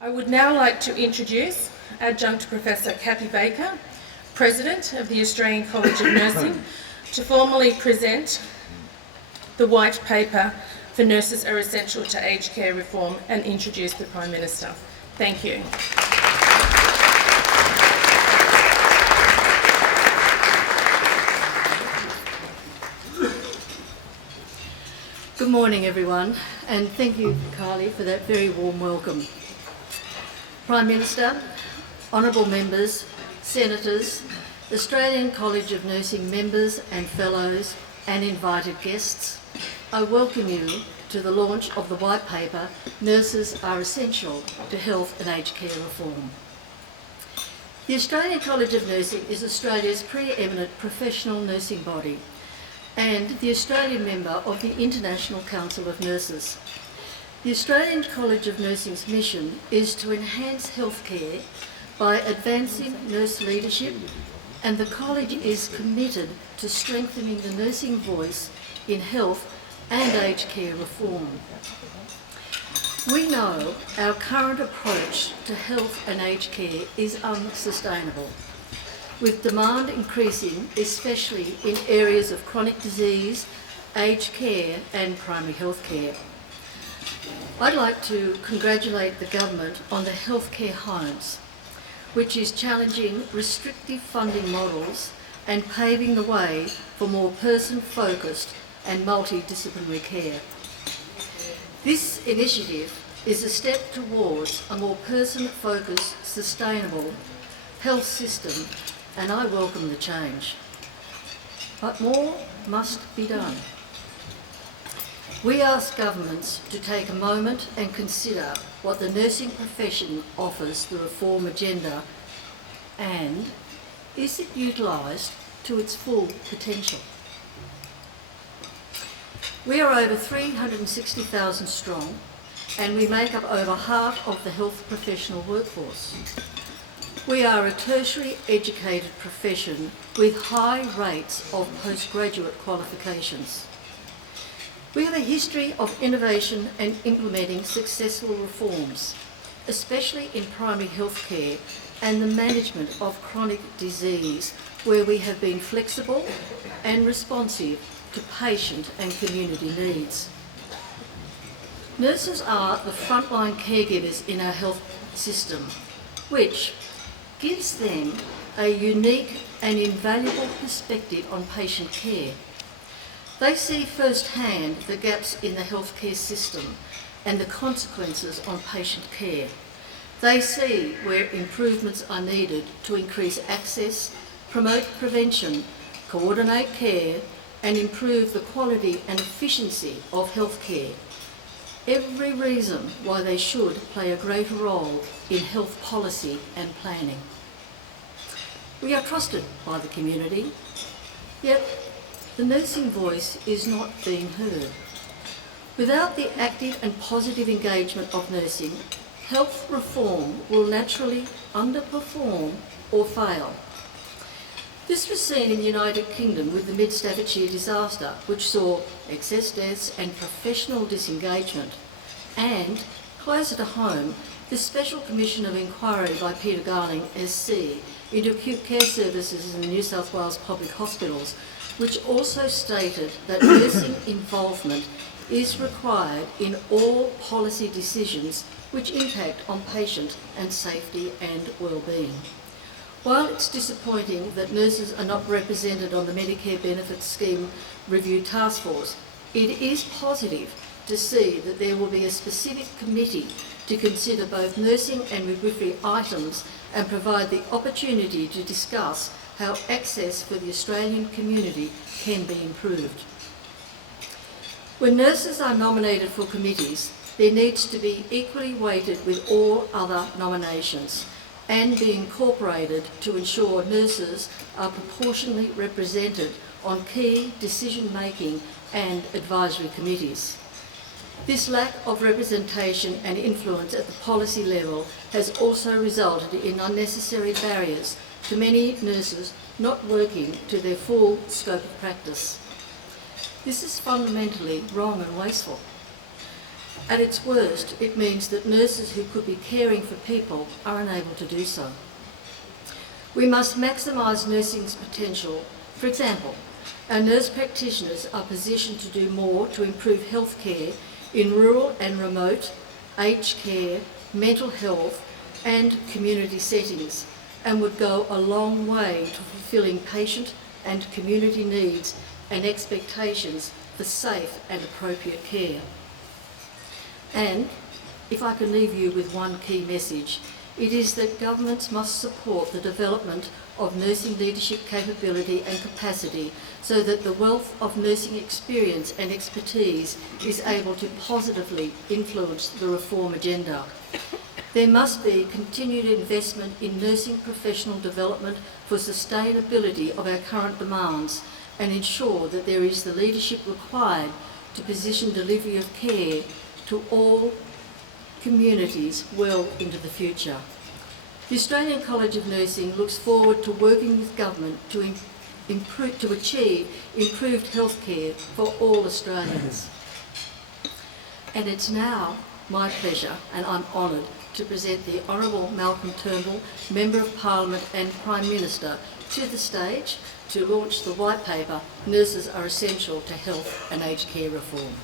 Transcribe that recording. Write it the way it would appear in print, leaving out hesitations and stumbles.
I would now like to introduce Adjunct Professor Kathy Baker, President of the Australian College of Nursing, to formally present the white paper for Nurses Are Essential to Aged Care Reform and introduce the Prime Minister. Thank you. Good morning, everyone, and thank you, Kylie, for that very warm welcome. Prime Minister, honourable members, senators, Australian College of Nursing members and fellows and invited guests, I welcome you to the launch of the white paper, Nurses Are Essential to Health and Aged Care Reform. The Australian College of Nursing is Australia's pre-eminent professional nursing body and the Australian member of the International Council of Nurses. The Australian College of Nursing's mission is to enhance healthcare by advancing nurse leadership, and the college is committed to strengthening the nursing voice in health and aged care reform. We know our current approach to health and aged care is unsustainable, with demand increasing, especially in areas of chronic disease, aged care and primary health care. I'd like to congratulate the government on the healthcare homes, which is challenging restrictive funding models and paving the way for more person-focused and multidisciplinary care. This initiative is a step towards a more person-focused, sustainable health system, and I welcome the change. But more must be done. We ask governments to take a moment and consider what the nursing profession offers the reform agenda, and is it utilised to its full potential? We are over 360,000 strong, and we make up over half of the health professional workforce. We are a tertiary educated profession with high rates of postgraduate qualifications. We have a history of innovation and implementing successful reforms, especially in primary health care and the management of chronic disease, where we have been flexible and responsive to patient and community needs. Nurses are the frontline caregivers in our health system, which gives them a unique and invaluable perspective on patient care. They see firsthand the gaps in the healthcare system and the consequences on patient care. They see where improvements are needed to increase access, promote prevention, coordinate care, and improve the quality and efficiency of healthcare. Every reason why they should play a greater role in health policy and planning. We are trusted by the community, yet the nursing voice is not being heard. Without the active and positive engagement of nursing, health reform will naturally underperform or fail. This was seen in the United Kingdom with the Mid-Staffordshire disaster, which saw excess deaths and professional disengagement. And, closer to home, the Special Commission of Inquiry by Peter Garling, SC, into acute care services in the New South Wales public hospitals, which also stated that nursing involvement is required in all policy decisions which impact on patient and safety and well-being. While it's disappointing that nurses are not represented on the Medicare Benefits Scheme Review Task Force, it is positive to see that there will be a specific committee to consider both nursing and midwifery items and provide the opportunity to discuss how access for the Australian community can be improved. When nurses are nominated for committees, there needs to be equally weighted with all other nominations and be incorporated to ensure nurses are proportionally represented on key decision-making and advisory committees. This lack of representation and influence at the policy level has also resulted in unnecessary barriers to many nurses not working to their full scope of practice. This is fundamentally wrong and wasteful. At its worst, it means that nurses who could be caring for people are unable to do so. We must maximise nursing's potential. For example, our nurse practitioners are positioned to do more to improve healthcare in rural and remote, aged care, mental health and community settings, and would go a long way to fulfilling patient and community needs and expectations for safe and appropriate care. And if I can leave you with one key message, it is that governments must support the development of nursing leadership capability and capacity so that the wealth of nursing experience and expertise is able to positively influence the reform agenda. There must be continued investment in nursing professional development for sustainability of our current demands and ensure that there is the leadership required to position delivery of care to all communities well into the future. The Australian College of Nursing looks forward to working with government to achieve improved healthcare for all Australians. And it's now my pleasure, and I'm honoured, to present the Honourable Malcolm Turnbull, Member of Parliament and Prime Minister, to the stage to launch the white paper, Nurses are Essential to Health and Aged Care Reform.